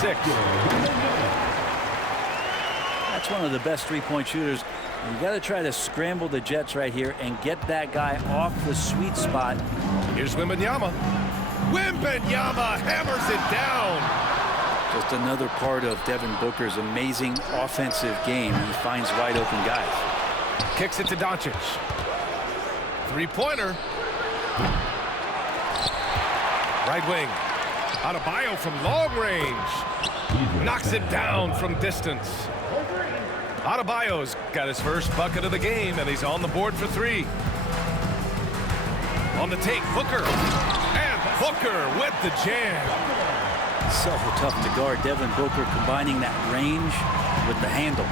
6. That's one of the best three-point shooters. You got to try to scramble the Jets right here and get that guy off the sweet spot. Here's Wembanyama. Wembanyama hammers it down. Just another part of Devin Booker's amazing offensive game. He finds wide open guys. Kicks it to Doncic. Three-pointer. Right wing. Adebayo from long range. Knocks it down from distance. Adebayo's got his first bucket of the game, and he's on the board for 3. On the take, Booker. And Booker with the jam. So tough to guard. Devin Booker combining that range with the handle.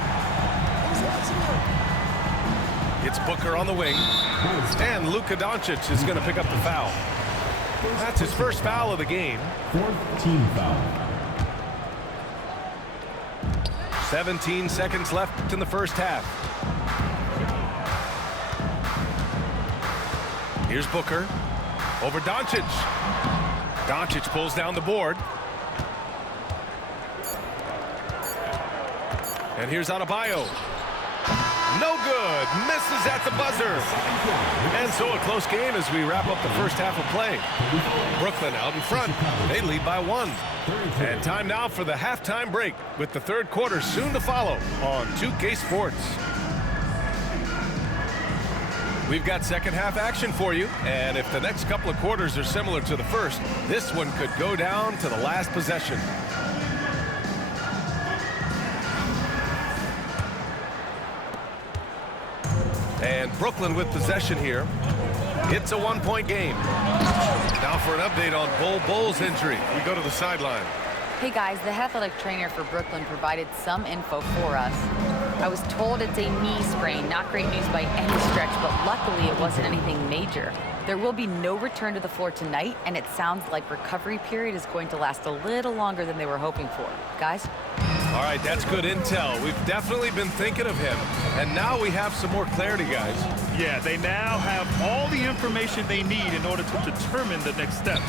It's Booker on the wing. And Luka Doncic is going to pick up the foul. That's his first foul of the game. 4th team foul. 17 seconds left in the first half. Here's Booker. Over Doncic. Doncic pulls down the board. And here's Adebayo. No good. Misses at the buzzer. And so a close game as we wrap up the first half of play. Brooklyn out in front. They lead by 1. And time now for the halftime break with the third quarter soon to follow on 2K Sports. We've got second half action for you. And if the next couple of quarters are similar to the first, this one could go down to the last possession. And Brooklyn with possession here. It's a one-point game. Now for an update on Bol Bol's injury. We go to the sideline. Hey guys, the athletic trainer for Brooklyn provided some info for us. I was told it's a knee sprain, not great news by any stretch, but luckily it wasn't anything major. There will be no return to the floor tonight, and it sounds like recovery period is going to last a little longer than they were hoping for. Guys? All right, that's good intel. We've definitely been thinking of him, and now we have some more clarity, guys. Yeah, they now have all the information they need in order to determine the next steps.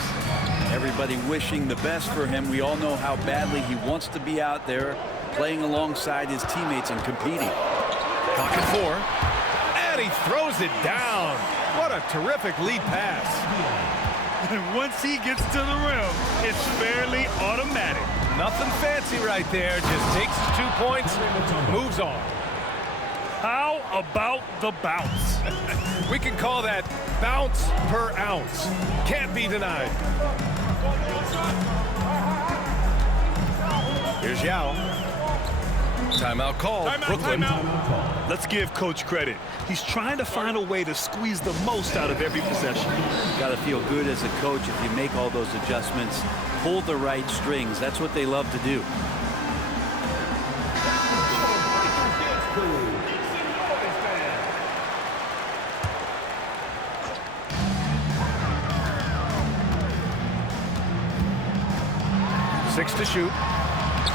Everybody wishing the best for him. We all know how badly he wants to be out there playing alongside his teammates and competing. Pocket 4, and he throws it down. What a terrific lead pass. And once he gets to the rim, it's fairly automatic. Nothing fancy right there. Just takes his 2 points, moves on. How about the bounce? We can call that bounce per ounce. Can't be denied. Here's Yao. Timeout called. Brooklyn. Timeout. Let's give Coach credit. He's trying to find a way to squeeze the most out of every possession. Got to feel good as a coach if you make all those adjustments, pull the right strings. That's what they love to do. Six to shoot.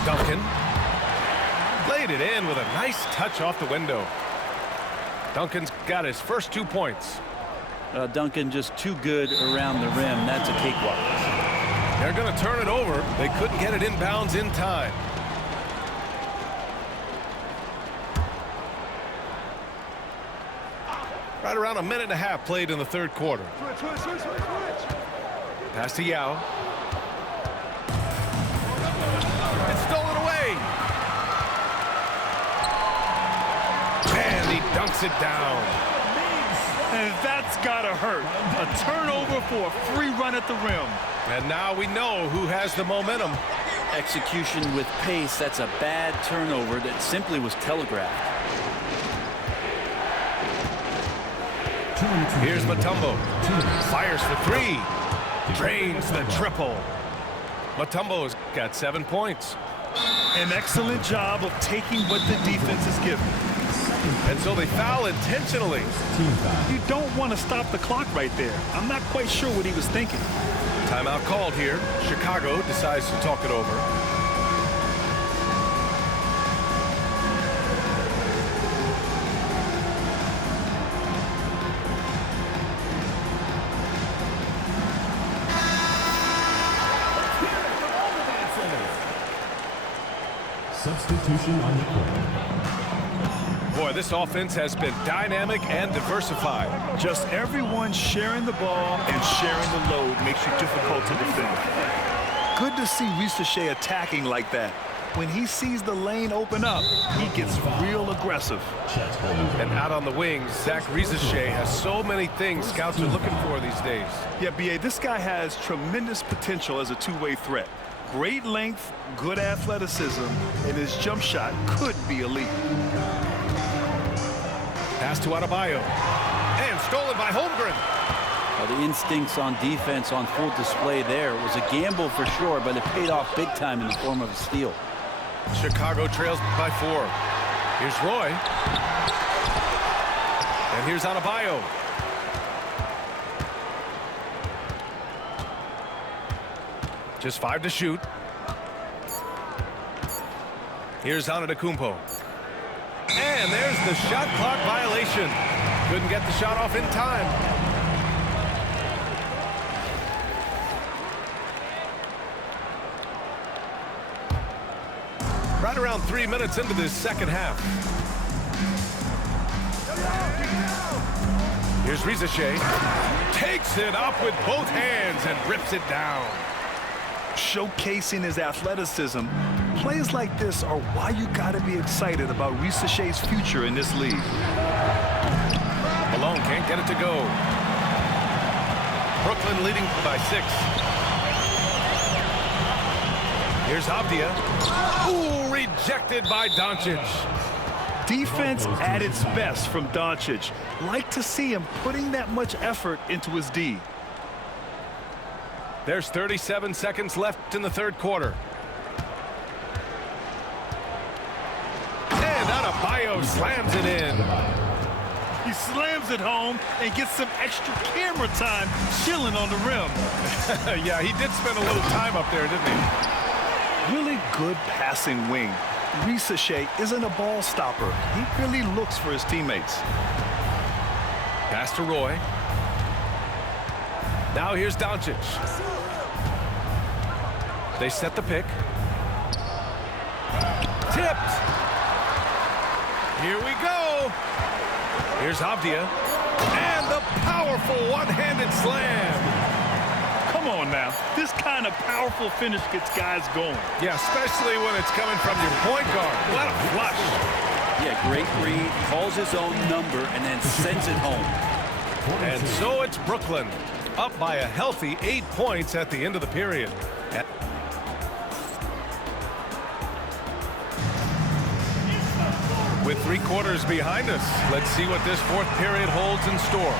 Duncan laid it in with a nice touch off the window. Duncan's got his first 2 points. Duncan just too good around the rim. That's a cakewalk. They're going to turn it over. They couldn't get it inbounds in time. Right around a minute and a half played in the third quarter. Pass to Yao. It's stolen away. And he dunks it down. And that's gotta hurt. A turnover for a free run at the rim. And now we know who has the momentum. Execution with pace. That's a bad turnover that simply was telegraphed. Here's Mutombo. Fires for 3. Drains the triple. Mutombo's got 7 points. An excellent job of taking what the defense is given. And so they foul intentionally. You don't want to stop the clock right there. I'm not quite sure what he was thinking. Timeout called here. Chicago decides to talk it over. substitution on the court. Boy, this offense has been dynamic and diversified. Just everyone sharing the ball and sharing the load makes you difficult to defend. Good to see Risacher attacking like that. When he sees the lane open up, he gets real aggressive. And out on the wings, Zach Risacher has so many things scouts are looking for these days. Yeah, B.A., this guy has tremendous potential as a two-way threat. Great length, good athleticism, and his jump shot could be elite. Pass to Adebayo. And stolen by Holmgren. Well, the instincts on defense on full display there. It was a gamble for sure, but it paid off big time in the form of a steal. Chicago trails by 4. Here's Roy. And here's Adebayo. Just 5 to shoot. Here's Antetokounmpo. And there's the shot clock violation. Couldn't get the shot off in time. Right around 3 minutes into this second half. Here's Risacher. Takes it up with both hands and rips it down. Showcasing his athleticism, plays like this are why you got to be excited about Risacher's future in this league. Malone can't get it to go. Brooklyn leading by 6. Here's Avdia. Ooh, rejected by Doncic. Defense at its best from Doncic. Like to see him putting that much effort into his D. There's 37 seconds left in the third quarter. And Adebayo slams it in. He slams it home and gets some extra camera time chilling on the rim. Yeah, he did spend a little time up there, didn't he? Really good passing wing. Risacher isn't a ball stopper. He really looks for his teammates. Pass to Roy. Now here's Doncic. They set the pick. Tipped. Here we go. Here's Avdia. And the powerful one-handed slam. Come on now. This kind of powerful finish gets guys going. Yeah, especially when it's coming from your point guard. What a flush. Yeah, great read. Calls his own number and then sends it home. And so it's Brooklyn, up by a healthy 8 points at the end of the period. With 3 quarters behind us, let's see what this fourth period holds in store.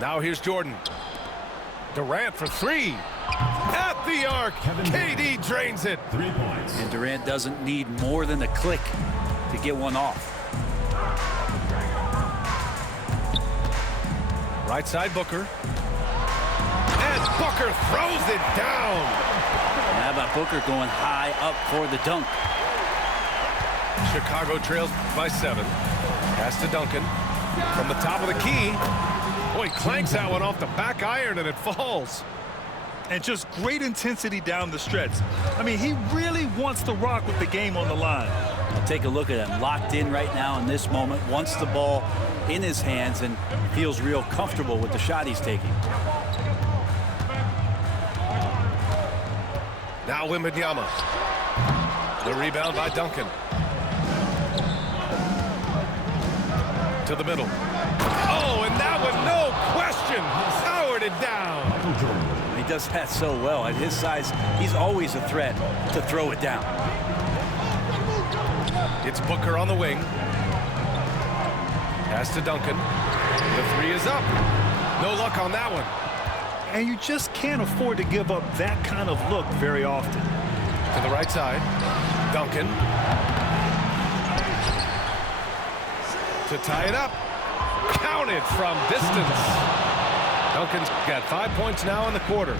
Now here's Jordan. Durant for 3. At the arc. KD drains it. 3 points. And Durant doesn't need more than a click to get one off. Right side Booker. And Booker throws it down. And how about Booker going high up for the dunk? Chicago trails by 7. Pass to Duncan. From the top of the key. Boy, he clanks that one off the back iron and it falls. And just great intensity down the stretch. I mean, he really wants to rock with the game on the line. I'll take a look at him. Locked in right now in this moment. Wants the ball in his hands and feels real comfortable with the shot he's taking. Now Wembanyama. The rebound by Duncan. To the middle. Oh, and that one, no question, powered it down. He does that so well. At his size, he's always a threat to throw it down. It's Booker on the wing. Pass to Duncan. The 3 is up. No luck on that one. And you just can't afford to give up that kind of look very often. To the right side. Duncan. To tie it up. Counted from distance. Duncan's got 5 points now in the quarter.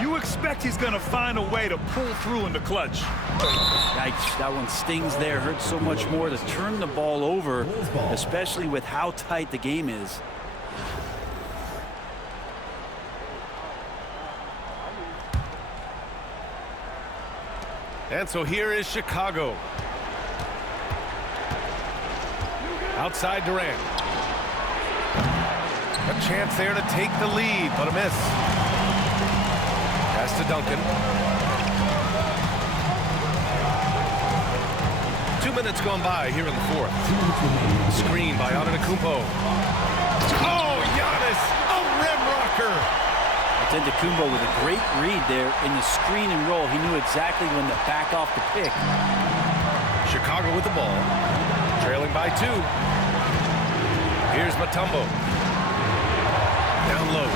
You expect he's going to find a way to pull through in the clutch. Yikes, that one stings there. Hurts so much more to turn the ball over, especially with how tight the game is. And so here is Chicago. Outside Durant. A chance there to take the lead, but a miss. Pass to Duncan. 2 minutes gone by here in the fourth. Screen by Antetokounmpo. Oh, Giannis, a rim rocker. Antetokounmpo with a great read there in the screen and roll. He knew exactly when to back off the pick. Chicago with the ball, trailing by 2. Here's Mutombo. Down low.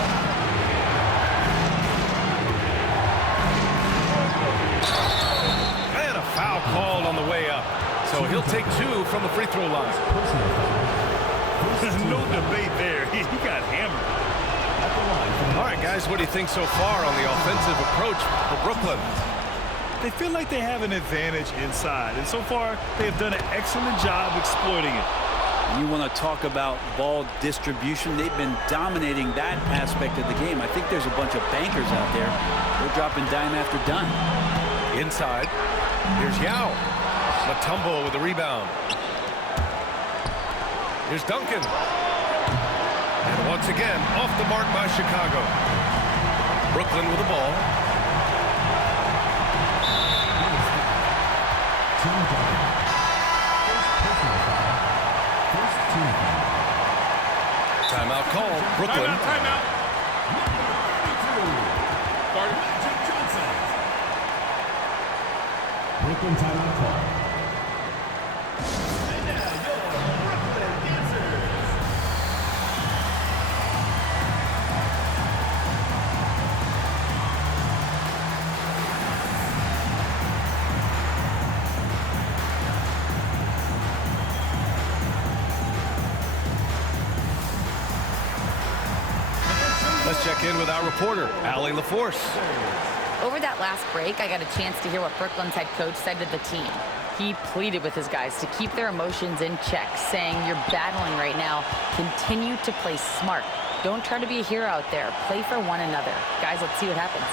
And a foul called on the way up. So he'll take 2 from the free throw line. No debate there. He got hammered. All right, guys, what do you think so far on the offensive approach for Brooklyn? They feel like they have an advantage inside, and so far they have done an excellent job exploiting it. You want to talk about ball distribution. They've been dominating that aspect of the game. I think there's a bunch of bankers out there. They're dropping dime after dime. Inside, here's Yao. Mutombo with the rebound. Here's Duncan. And once again, off the mark by Chicago. Brooklyn with the ball. Timeout call. Brooklyn. Timeout. Brooklyn timeout call. Let's check in with our reporter, Allie LaForce. Over that last break, I got a chance to hear what Brooklyn's head coach said to the team. He pleaded with his guys to keep their emotions in check, saying, "You're battling right now. Continue to play smart. Don't try to be a hero out there. Play for one another." Guys, let's see what happens.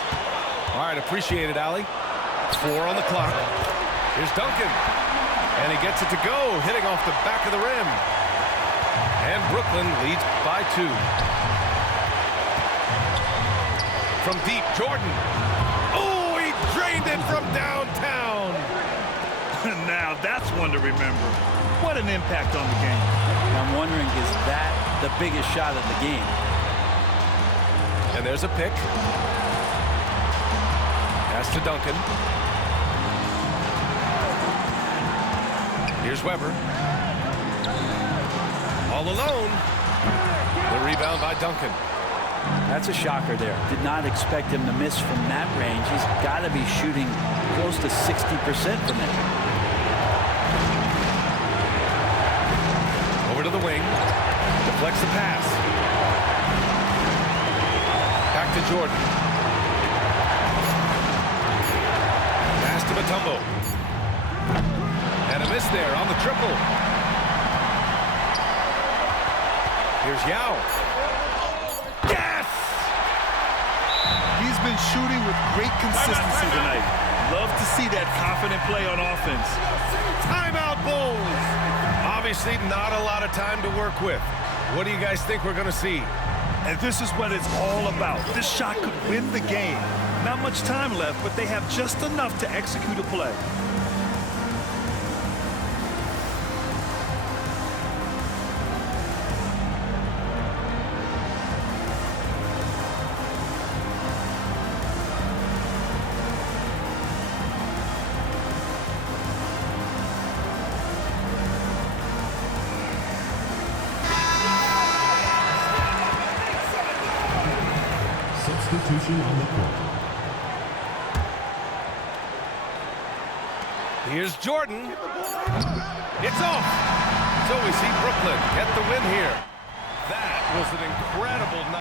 All right, appreciate it, Allie. 4 on the clock. Here's Duncan. And he gets it to go, hitting off the back of the rim. And Brooklyn leads by 2. From deep, Jordan. Oh, he drained it from downtown. Now that's one to remember. What an impact on the game. I'm wondering, is that the biggest shot of the game? And there's a pick. Pass to Duncan. Here's Weber. All alone. The rebound by Duncan. That's a shocker there. Did not expect him to miss from that range. He's got to be shooting close to 60% from it. Over to the wing. Deflects the pass. Back to Jordan. Pass to Mutombo. And a miss there on the triple. Here's Yao. Yes! He's been shooting with great consistency tonight. Love to see that confident play on offense. Timeout, Bulls! Obviously not a lot of time to work with. What do you guys think we're going to see? And this is what it's all about. This shot could win the game. Not much time left, but they have just enough to execute a play. Substitution on the court. Here's Jordan. It's off. So we see Brooklyn get the win here. That was an incredible night.